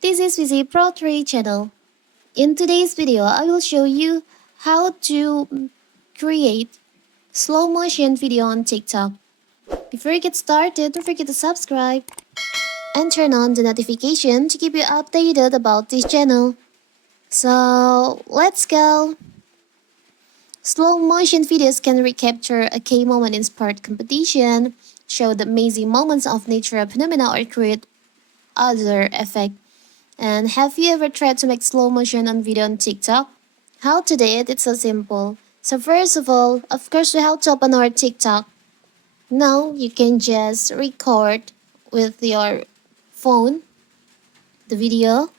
This is Vizi Pro 3 channel. In today's video, I will show you how to create slow motion video on TikTok. Before you get started, don't forget to subscribe and turn on the notification to keep you updated about this channel. So let's go. Slow motion videos can recapture a key moment in sport competition, show the amazing moments of natural phenomena, or create other effects. And have you ever tried to make slow motion on video on TikTok? How to do it? It's so simple. So first of all, of course, we have to open our TikTok. Now you can just record with your phone the video.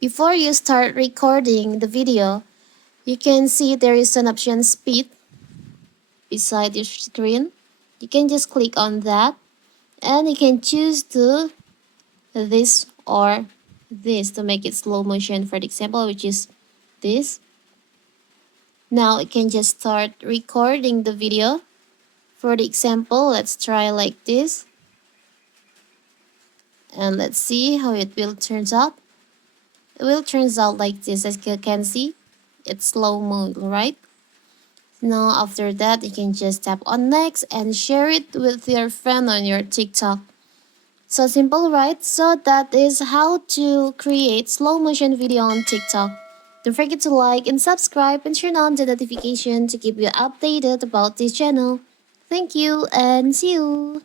Before you start recording the video, you can see there is an option speed beside your screen. You can just click on that and you can choose to this or this to make it slow motion, for example, which is this. Now you can just start recording the video. For the example, let's try like this and let's see how it will turns out. It will turns out like this. As you can see, it's slow mo, right? Now after that, you can just tap on next and share it with your friend on your TikTok. So simple, right? So that is how to create slow motion video on TikTok. Don't forget to like and subscribe and turn on the notification to keep you updated about this channel. Thank you and see you.